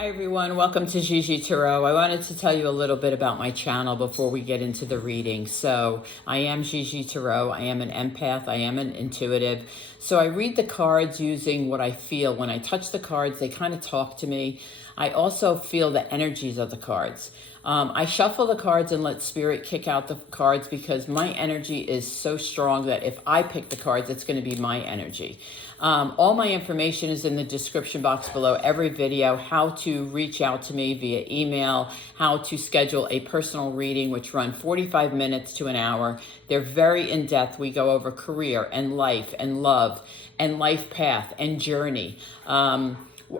Hi everyone, welcome to GIGI Tarot. I wanted to tell you a little bit about my channel before we get into the reading. So I am GIGI Tarot, I am an empath, I am an intuitive. So I read the cards using what I feel. When I touch the cards, they kind of talk to me. I also feel the energies of the cards. I shuffle the cards and let spirit kick out the cards because my energy is so strong that if I pick the cards, it's going to be my energy. All my information is in the description box below every video, how to reach out to me via email, how to schedule a personal reading, which run 45 minutes to an hour. They're very in-depth. We go over career and life and love and life path and journey.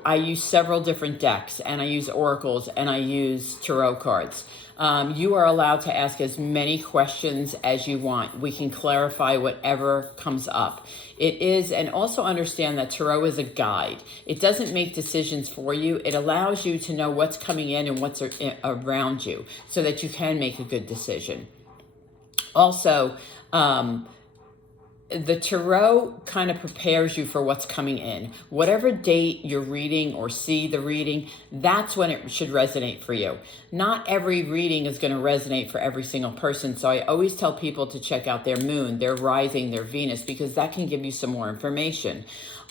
I use several different decks, and I use oracles, and I use tarot cards. You are allowed to ask as many questions as you want. We can clarify whatever comes up. It is, and also understand that tarot is a guide. It doesn't make decisions for you. It allows you to know what's coming in and what's around you so that you can make a good decision. Also, the tarot kind of prepares you for what's coming in. Whatever date you're reading or see the reading, that's when it should resonate for you. Not every reading is going to resonate for every single person. So I always tell people to check out their moon, their rising, their Venus, because that can give you some more information.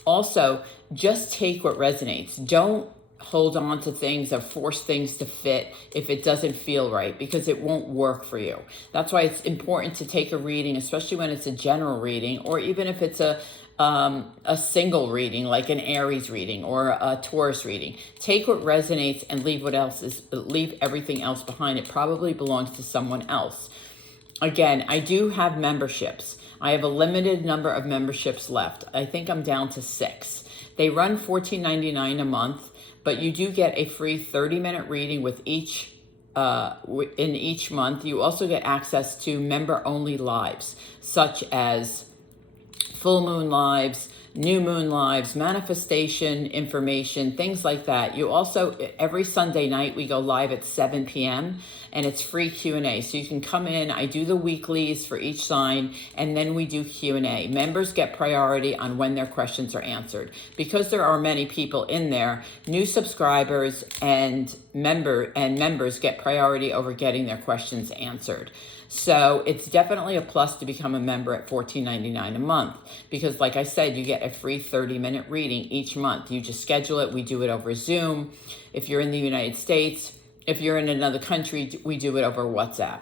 Also, just take what resonates. Don't hold on to things or force things to fit if it doesn't feel right, because it won't work for you. That's why it's important to take a reading, especially when it's a general reading, or even if it's a single reading, like an Aries reading or a Taurus reading. Take what resonates and leave everything else behind. It probably belongs to someone else. Again, I do have memberships. I have a limited number of memberships left. I think I'm down to 6. They run $14.99 a month. But you do get a free 30-minute reading with each in each month. You also get access to member-only lives, such as full moon lives, new moon lives, manifestation information, things like that. You also, every Sunday night, we go live at 7 p.m. and it's free Q&A. So you can come in, I do the weeklies for each sign, and then we do Q&A. Members get priority on when their questions are answered. Because there are many people in there, new subscribers and members get priority over getting their questions answered. So it's definitely a plus to become a member at $14.99 a month, because like I said, you get a free 30-minute reading each month. You just schedule it. We do it over Zoom. If you're in the United States, if you're in another country, we do it over WhatsApp.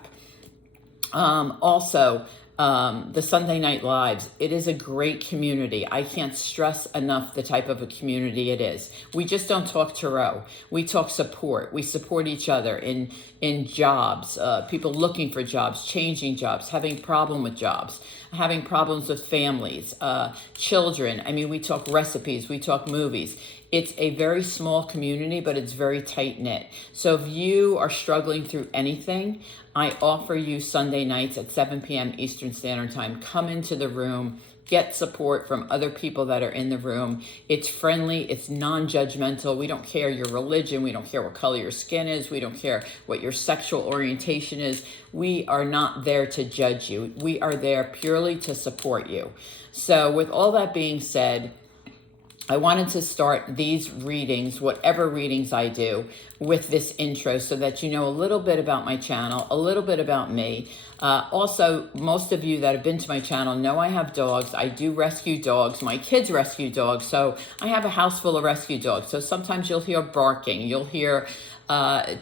The Sunday Night Lives, it is a great community. I can't stress enough the type of a community it is. We just don't talk tarot. We talk support. We support each other in jobs, people looking for jobs, changing jobs, having problem with jobs, having problems with families, children. I mean, we talk recipes, we talk movies. It's a very small community, but it's very tight-knit. So if you are struggling through anything, I offer you Sunday nights at 7 p.m. Eastern Standard Time. Come into the room, get support from other people that are in the room. It's friendly, it's non-judgmental. We don't care your religion, we don't care what color your skin is, we don't care what your sexual orientation is. We are not there to judge you. We are there purely to support you. So with all that being said, I wanted to start these readings, whatever readings I do, with this intro so that you know a little bit about my channel, a little bit about me. Also, most of you that have been to my channel know I have dogs. I do rescue dogs. My kids rescue dogs, so I have a house full of rescue dogs. So sometimes you'll hear barking, you'll hear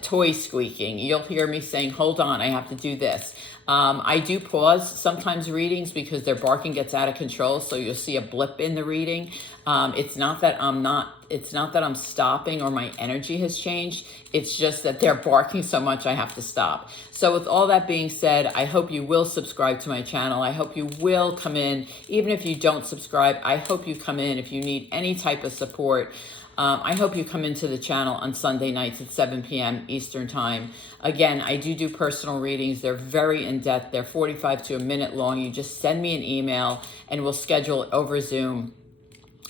toys squeaking, you'll hear me saying, hold on, I have to do this. I do pause sometimes readings because their barking gets out of control, so you'll see a blip in the reading. It's not that I'm stopping or my energy has changed. It's just that they're barking so much I have to stop. So with all that being said, I hope you will subscribe to my channel. I hope you will come in. Even if you don't subscribe, I hope you come in if you need any type of support. I hope you come into the channel on Sunday nights at 7 p.m. Eastern Time. Again, I do personal readings. They're very in-depth. They're 45 to a minute long. You just send me an email and we'll schedule it over Zoom.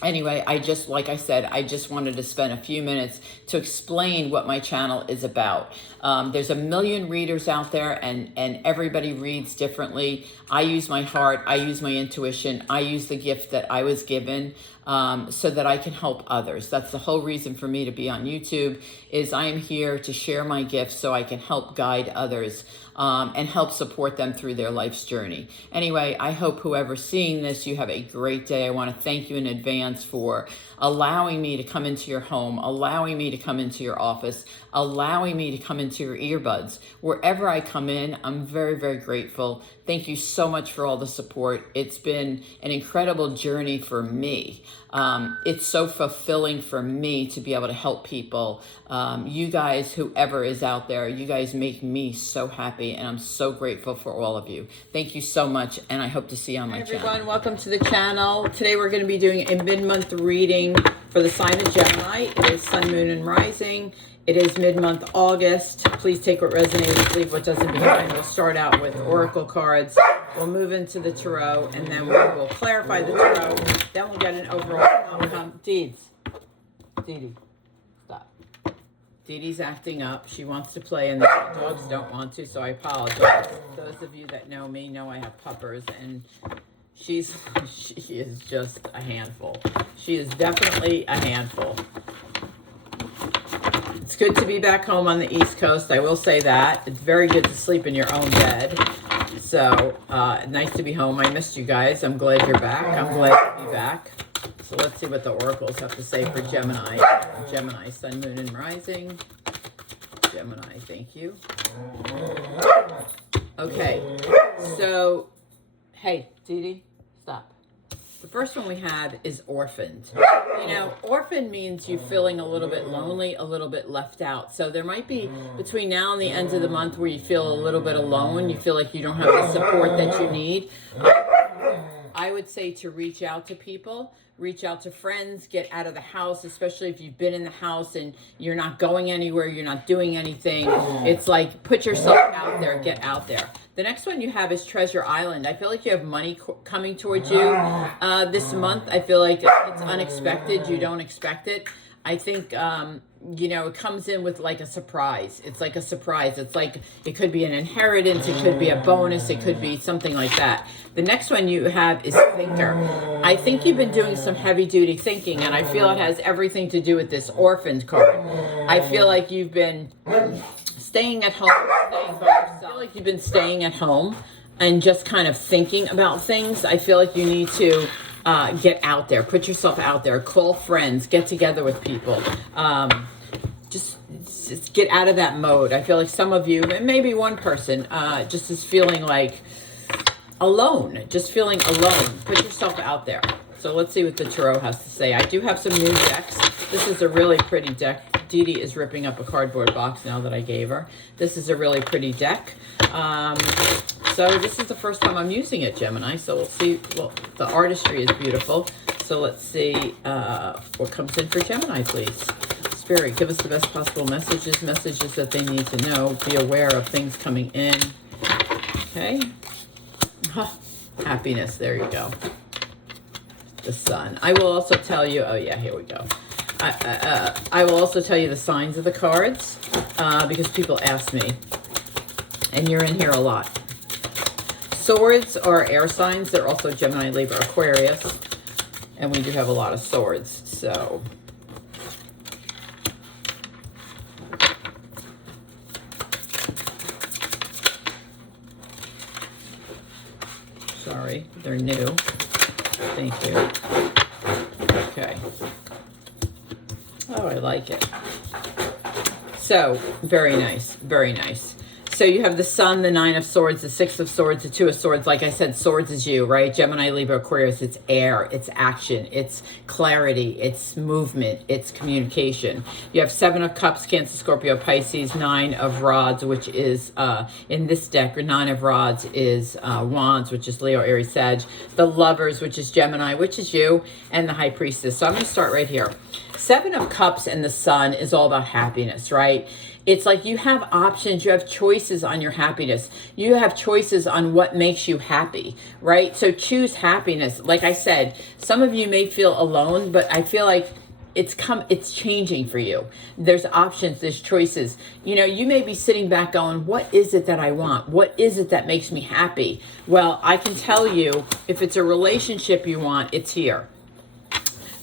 Anyway, like I said, I just wanted to spend a few minutes to explain what my channel is about. There's a million readers out there and everybody reads differently. I use my heart, I use my intuition, I use the gift that I was given. so that I can help others. That's the whole reason for me to be on YouTube, is I am here to share my gifts so I can help guide others and help support them through their life's journey. Anyway, I hope whoever's seeing this, you have a great day. I want to thank you in advance for allowing me to come into your home, allowing me to come into your office, allowing me to come into your earbuds. Wherever I come in, I'm very, very grateful. Thank you so much for all the support. It's been an incredible journey for me. It's so fulfilling for me to be able to help people. You guys, whoever is out there, you guys make me so happy, and I'm so grateful for all of you. Thank you so much, and I hope to see you on my channel. Hi everyone, welcome to the channel. Today we're going to be doing a mid-month reading for the sign of Gemini. It is Sun, Moon, and Rising. It is mid-month August. Please take what resonates, leave what doesn't behind. We'll start out with oracle cards. We'll move into the tarot, and then we will clarify the tarot. Then we'll get an overall outcome. Dee Dee, stop. Dee Dee's acting up. She wants to play, and the dogs don't want to, so I apologize. Those of you that know me know I have puppers, and she is just a handful. She is definitely a handful. It's good to be back home on the East Coast. I will say that. It's very good to sleep in your own bed. So, nice to be home. I missed you guys. I'm glad you're back. I'm glad to be back. So let's see what the oracles have to say for Gemini. Gemini, Sun, Moon, and Rising. Gemini, thank you. Okay. So, hey, Dee Dee, stop. The first one we have is orphaned. You know, orphan means you feeling a little bit lonely, a little bit left out. So there might be between now and the end of the month where you feel a little bit alone. You feel like you don't have the support that you need. I would say to reach out to people, reach out to friends, get out of the house, especially if you've been in the house and you're not going anywhere, you're not doing anything. It's like put yourself out there, get out there. The next one you have is Treasure Island. I feel like you have money coming towards you this month. I feel like it's unexpected. You don't expect it. I think, you know, it comes in with like a surprise. It's like a surprise. It's like, it could be an inheritance. It could be a bonus. It could be something like that. The next one you have is Thinker. I think you've been doing some heavy duty thinking, and I feel it has everything to do with this orphaned card. I feel like you've been staying at home, staying by yourself. I feel like you've been staying at home and just kind of thinking about things. I feel like you need to get out there, put yourself out there, call friends, get together with people. Just get out of that mode. I feel like some of you, and maybe one person, just is feeling like alone, just feeling alone. Put yourself out there. So let's see what the tarot has to say. I do have some new decks. This is a really pretty deck. Dee Dee is ripping up a cardboard box now that I gave her. This is a really pretty deck. So this is the first time I'm using it, Gemini. So we'll see. Well, the artistry is beautiful. So let's see what comes in for Gemini, please. Spirit, give us the best possible messages that they need to know. Be aware of things coming in. Okay. Happiness. There you go. The Sun. I will also tell you, oh yeah, here we go. I will also tell you the signs of the cards because people ask me, and you're in here a lot. Swords are air signs. They're also Gemini, Libra, Aquarius, and we do have a lot of swords. So sorry, they're new. Thank you. Okay. Oh, I like it. So, very nice. Very nice. So you have the Sun, the Nine of Swords, the Six of Swords, the Two of Swords. Like I said, swords is you, right? Gemini, Libra, Aquarius, it's air, it's action, it's clarity, it's movement, it's communication. You have Seven of Cups, Cancer, Scorpio, Pisces, Nine of Rods, which is, in this deck, Nine of Rods is Wands, which is Leo, Aries, Sag. The Lovers, which is Gemini, which is you, and the High Priestess. So I'm going to start right here. Seven of Cups and the Sun is all about happiness, right? It's like you have options, you have choices on your happiness. You have choices on what makes you happy, right? So choose happiness. Like I said, some of you may feel alone, but I feel like it's changing for you. There's options, there's choices. You know, you may be sitting back going, what is it that I want? What is it that makes me happy? Well, I can tell you, if it's a relationship you want, it's here.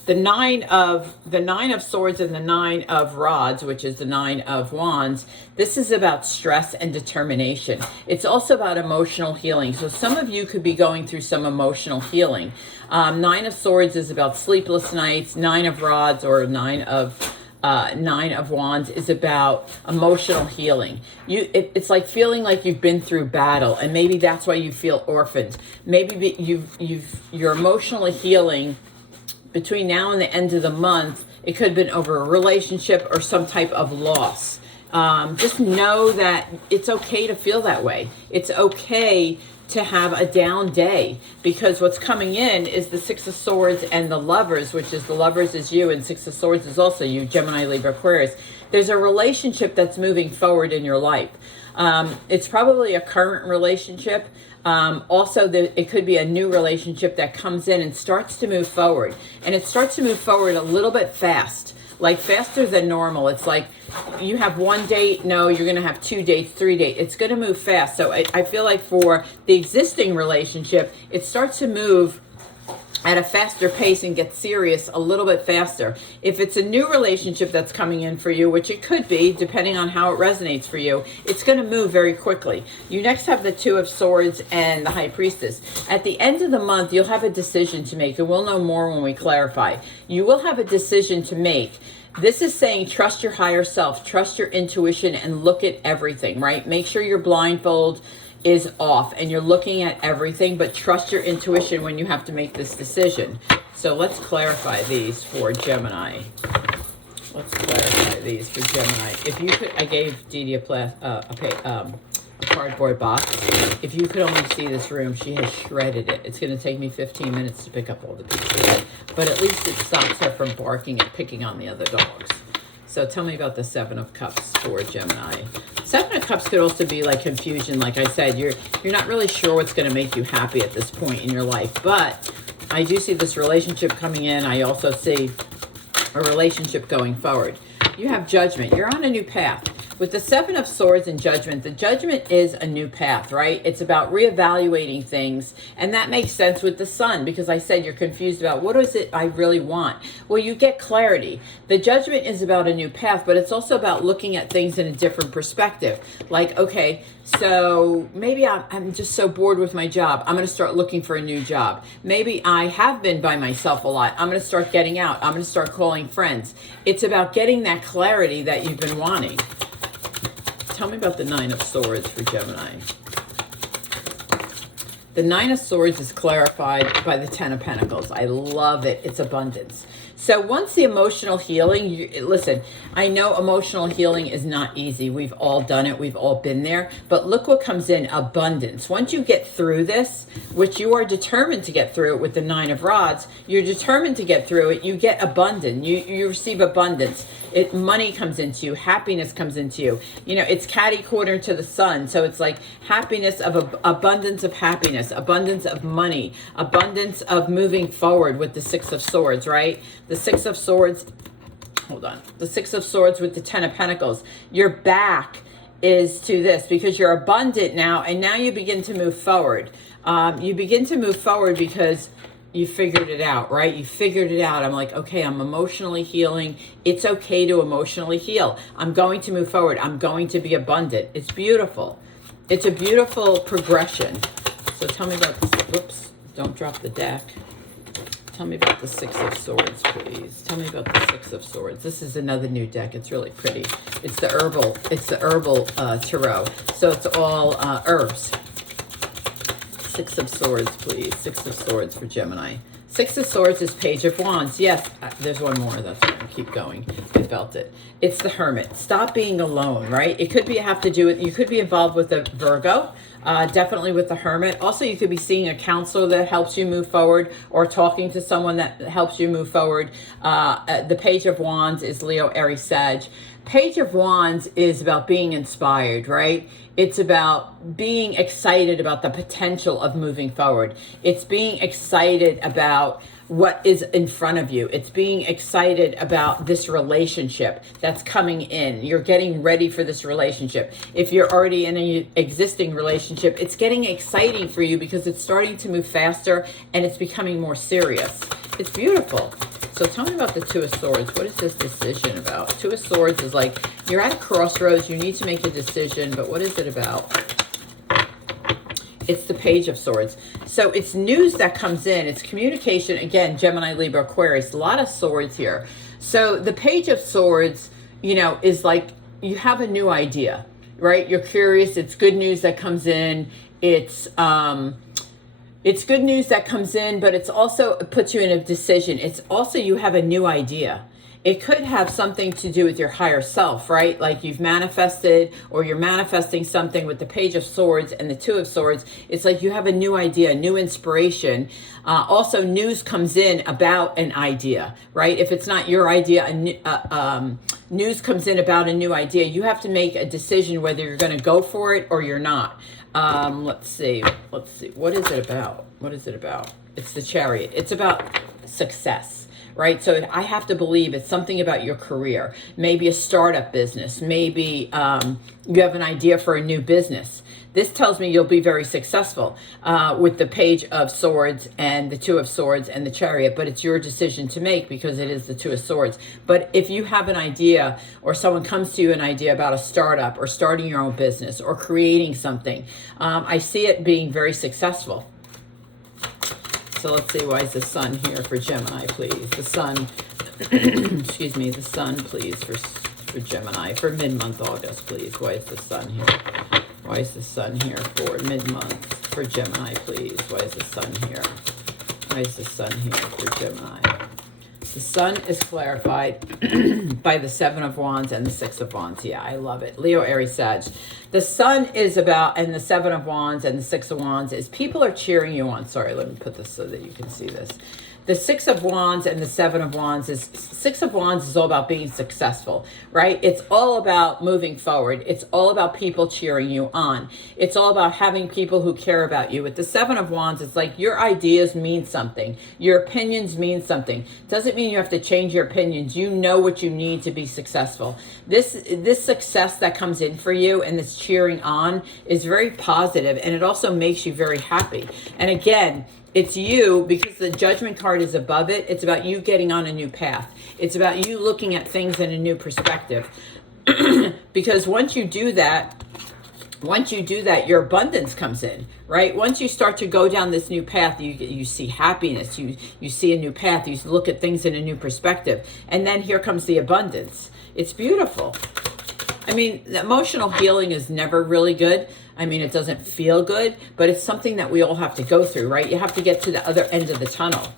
The nine of swords and the nine of rods, which is the nine of wands, this is about stress and determination. It's also about emotional healing. So some of you could be going through some emotional healing. Nine of swords is about sleepless nights. Nine of rods, or nine of wands, is about emotional healing. It's like feeling like you've been through battle, and maybe that's why you feel orphaned. Maybe you're emotionally healing between now and the end of the month. It could have been over a relationship or some type of loss. Just know that it's okay to feel that way. It's okay to have a down day, because what's coming in is the Six of Swords and the Lovers, which is the Lovers is you and Six of Swords is also you, Gemini, Libra, Aquarius. There's a relationship that's moving forward in your life. It's probably a current relationship. Also, it could be a new relationship that comes in and starts to move forward. And it starts to move forward a little bit fast, like faster than normal. It's like you have one date. No, you're going to have 2 dates, 3 dates. It's going to move fast. So I feel like for the existing relationship, it starts to move at a faster pace and get serious a little bit faster. If it's a new relationship that's coming in for you, which it could be, depending on how it resonates for you, it's going to move very quickly. You next have the Two of Swords and the High Priestess. At the end of the month, you'll have a decision to make, and we'll know more when we clarify. You will have a decision to make. This is saying trust your higher self, trust your intuition, and look at everything, right? Make sure your blindfold is off and you're looking at everything, but trust your intuition when you have to make this decision. So let's clarify these for Gemini. Let's clarify these for Gemini. If you could, I gave Dee a cardboard box. If you could only see this room, she has shredded it. It's going to take me 15 minutes to pick up all the pieces, but at least it stops her from barking and picking on the other dogs. So tell me about the Seven of Cups for Gemini. Seven of Cups could also be like confusion. Like I said, you're not really sure what's going to make you happy at this point in your life. But I do see this relationship coming in. I also see a relationship going forward. You have Judgment. You're on a new path. With the Seven of Swords and Judgment, the Judgment is a new path, right? It's about reevaluating things. And that makes sense with the Sun, because I said you're confused about what is it I really want. Well, you get clarity. The Judgment is about a new path, but it's also about looking at things in a different perspective. Like, okay, so maybe I'm just so bored with my job. I'm going to start looking for a new job. Maybe I have been by myself a lot. I'm going to start getting out. I'm going to start calling friends. It's about getting that clarity that you've been wanting. Tell me about the Nine of Swords for Gemini. The Nine of Swords is clarified by the Ten of Pentacles. I love it. It's abundance. So once the emotional healing, listen, I know emotional healing is not easy. We've all done it. We've all been there. But look what comes in, abundance. Once you get through this, which you are determined to get through it with the Nine of Rods, you're determined to get through it. You get abundance. You receive abundance. Money comes into you. Happiness comes into you. You know, it's catty-corner to the sun. So it's like happiness of abundance of happiness, abundance of money, abundance of moving forward with the Six of Swords, right? The Six of Swords, hold on. The Six of Swords with the Ten of Pentacles. Your back is to this because you're abundant now, and now you begin to move forward. You begin to move forward because you figured it out, right? You figured it out. I'm like, okay, I'm emotionally healing. It's okay to emotionally heal. I'm going to move forward. I'm going to be abundant. It's beautiful. It's a beautiful progression. So tell me about this. Whoops, don't drop the deck. Tell me about the Six of Swords, please. Tell me about the Six of Swords. This is another new deck. It's really pretty. It's the herbal tarot. So it's all herbs. Six of Swords, please. Six of Swords for Gemini. Six of Swords is Page of Wands. Yes, there's one more. That's why I keep going. I felt it. It's the Hermit. Stop being alone, right? It could be have to do with, you could be involved with a Virgo, definitely with the Hermit. Also, you could be seeing a counselor that helps you move forward, or talking to someone that helps you move forward. The Page of Wands is Leo, Aries, Sag. Page of Wands is about being inspired, right? It's about being excited about the potential of moving forward. It's being excited about what is in front of you. It's being excited about this relationship that's coming in. You're getting ready for this relationship. If you're already in an existing relationship, it's getting exciting for you because it's starting to move faster and it's becoming more serious. It's beautiful. So tell me about the Two of Swords. What is this decision about? Two of Swords is like, you're at a crossroads. You need to make a decision, but what is it about? It's the Page of Swords. So it's news that comes in. It's communication. Again, Gemini, Libra, Aquarius. A lot of swords here. So the Page of Swords, you know, is like you have a new idea, right? You're curious. It's good news that comes in. It's good news that comes in, but it's also, it puts you in a decision. It's also, you have a new idea. It could have something to do with your higher self, right? Like you've manifested, or you're manifesting something with the Page of Swords and the Two of Swords. It's like you have a new idea, a new inspiration. Also, news comes in about an idea, right? If it's not your idea, news comes in about a new idea. You have to make a decision whether you're going to go for it or you're not. Let's see. What is it about? What is it about? It's the Chariot. It's about success. Right? So I have to believe it's something about your career, maybe a startup business, maybe you have an idea for a new business. This tells me you'll be very successful with the Page of Swords and the Two of Swords and the Chariot, but it's your decision to make because it is the Two of Swords. But if you have an idea, or someone comes to you an idea about a startup or starting your own business or creating something, I see it being very successful. So let's see, why is the Sun here for Gemini, please? The Sun, excuse me, the Sun, please, for Gemini, for mid-month August, please. Why is the Sun here? Why is the Sun here for mid-month for Gemini, please? Why is the Sun here? Why is the Sun here for Gemini? The Sun is clarified by the Seven of Wands and the Six of Wands. Yeah, I love it. Leo, Aries, Sag. The Sun is about, and the Seven of Wands and the Six of Wands is people are cheering you on. Sorry, let me put this so that you can see this. The Six of Wands and the Seven of Wands is, Six of Wands is all about being successful, right? It's all about moving forward. It's all about people cheering you on. It's all about having people who care about you. With the Seven of Wands, it's like your ideas mean something. Your opinions mean something. Doesn't mean you have to change your opinions. You know what you need to be successful. This success that comes in for you and this cheering on is very positive, and it also makes you very happy. And again, it's you, because the Judgment card is above it. It's about you getting on a new path. It's about you looking at things in a new perspective. Because once you do that, your abundance comes in, right? Once you start to go down this new path, you see happiness, you see a new path, you look at things in a new perspective. And then here comes the abundance. It's beautiful. I mean, emotional healing is never really good. I mean, it doesn't feel good, but it's something that we all have to go through, right? You have to get to the other end of the tunnel.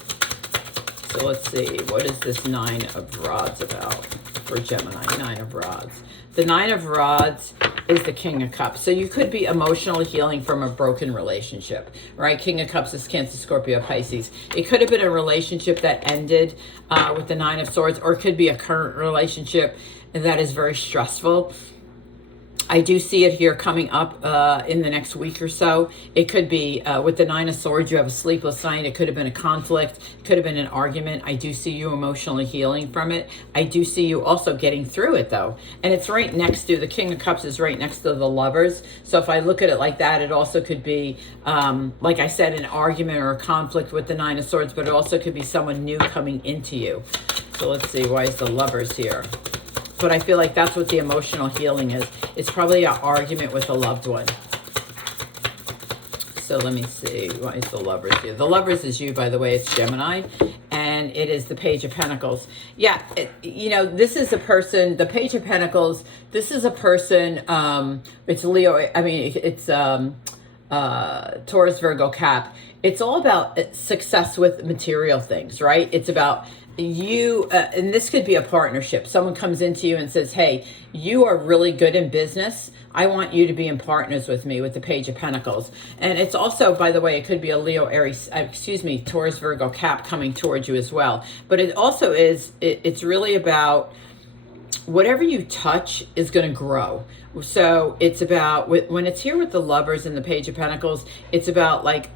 So let's see, what is this Nine of Rods about for Gemini? Nine of Rods. The Nine of Rods is the King of Cups. So you could be emotionally healing from a broken relationship, right? King of Cups is Cancer, Scorpio, Pisces. It could have been a relationship that ended with the Nine of Swords, or it could be a current relationship that is very stressful. I do see it here coming up in the next week or so. It could be with the Nine of Swords, you have a sleepless night. It could have been a conflict. It could have been an argument. I do see you emotionally healing from it. I do see you also getting through it, though. And it's right next to, the King of Cups is right next to the Lovers. So if I look at it like that, it also could be, like I said, an argument or a conflict with the Nine of Swords, but it also could be someone new coming into you. So let's see, why is the Lovers here? But I feel like that's what the emotional healing is. It's probably an argument with a loved one. So let me see. Why is the Lovers here? The Lovers is you, by the way. It's Gemini. And it is the Page of Pentacles. Yeah, you know, this is a person, the Page of Pentacles, this is a person, it's Leo, I mean, it's Taurus, Virgo, Cap. It's all about success with material things, right? It's about you, and this could be a partnership. Someone comes into you and says, hey, you are really good in business. I want you to be in partners with me, with the Page of Pentacles. And it's also, by the way, it could be a Leo, Aries, Taurus, Virgo, Cap coming towards you as well. But it also is, it's really about whatever you touch is going to grow. So it's about, when it's here with the Lovers and the Page of Pentacles, it's about like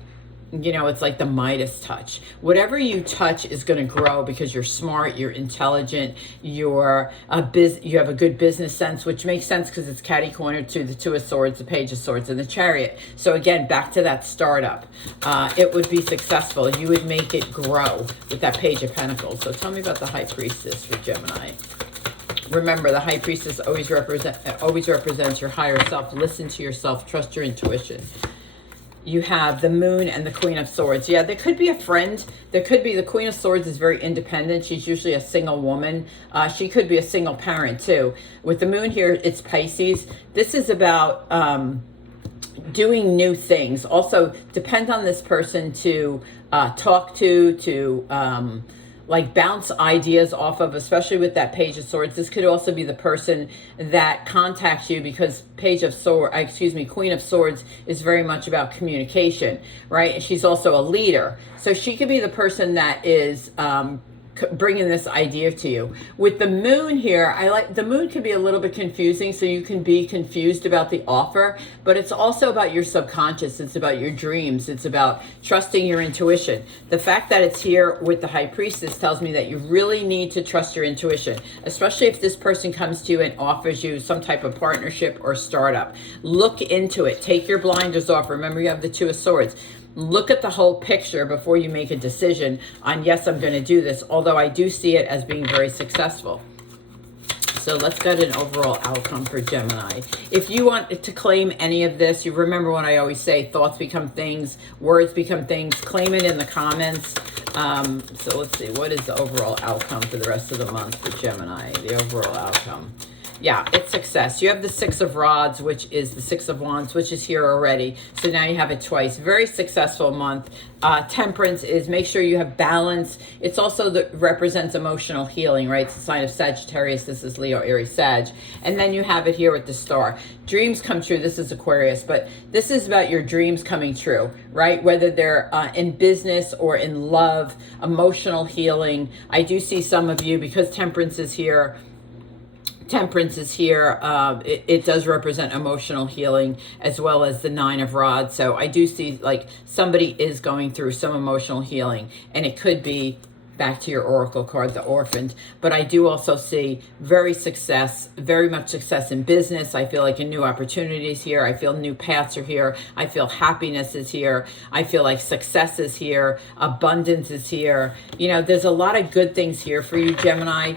you know, it's like the Midas touch. Whatever you touch is going to grow because you're smart, you're intelligent, you have a good business sense, which makes sense because it's catty corner to the Two of Swords, the Page of Swords, and the Chariot. So again, back to that startup. It would be successful. You would make it grow with that Page of Pentacles. So tell me about the High Priestess for Gemini. Remember, the High Priestess always represents your higher self. Listen to yourself. Trust your intuition. You have the Moon and the Queen of Swords. Yeah, there could be a friend. There could be, the Queen of Swords is very independent. She's usually a single woman. She could be a single parent too. With the Moon here, it's Pisces. This is about doing new things. Also, depend on this person to talk to like bounce ideas off of, especially with that Page of Swords. This could also be the person that contacts you because Queen of Swords is very much about communication, right? And she's also a leader. So she could be the person that is bringing this idea to you. With the Moon here, the Moon could be a little bit confusing, so you can be confused about the offer, but it's also about your subconscious. It's about your dreams. It's about trusting your intuition. The fact that it's here with the High Priestess tells me that you really need to trust your intuition, especially if this person comes to you and offers you some type of partnership or startup. Look into it. Take your blinders off. Remember, you have the Two of Swords. Look at the whole picture before you make a decision on, yes, I'm going to do this, although I do see it as being very successful. So let's get an overall outcome for Gemini. If you want to claim any of this, you remember what I always say, thoughts become things, words become things. Claim it in the comments. So let's see, what is the overall outcome for the rest of the month for Gemini? The overall outcome. Yeah, it's success. You have the Six of Rods, which is the Six of Wands, which is here already. So now you have it twice. Very successful month. Temperance is make sure you have balance. It's also represents emotional healing, right? It's a sign of Sagittarius. This is Leo, Aries, Sag. And then you have it here with the Star. Dreams come true. This is Aquarius, but this is about your dreams coming true, right? Whether they're in business or in love, emotional healing. I do see some of you, because Temperance is here, it does represent emotional healing as well as the Nine of Rods. So I do see like somebody is going through some emotional healing, and it could be back to your oracle card, the Orphaned. But I do also see very much success in business. I feel like in new opportunities here. I feel new paths are here. I feel happiness is here. I feel like success is here. Abundance is here. You know, there's a lot of good things here for you, Gemini,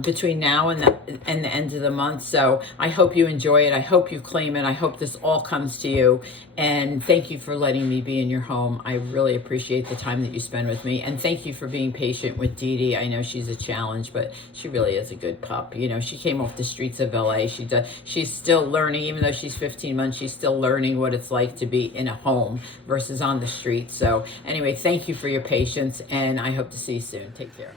between now and the end of the month. So I hope you enjoy it. I hope you claim it. I hope this all comes to you. And thank you for letting me be in your home. I really appreciate the time that you spend with me. And thank you for being patient with Dee Dee. I know she's a challenge, but she really is a good pup. You know, she came off the streets of LA. She's still learning, even though she's 15 months, she's still learning what it's like to be in a home versus on the street. So anyway, thank you for your patience, and I hope to see you soon. Take care.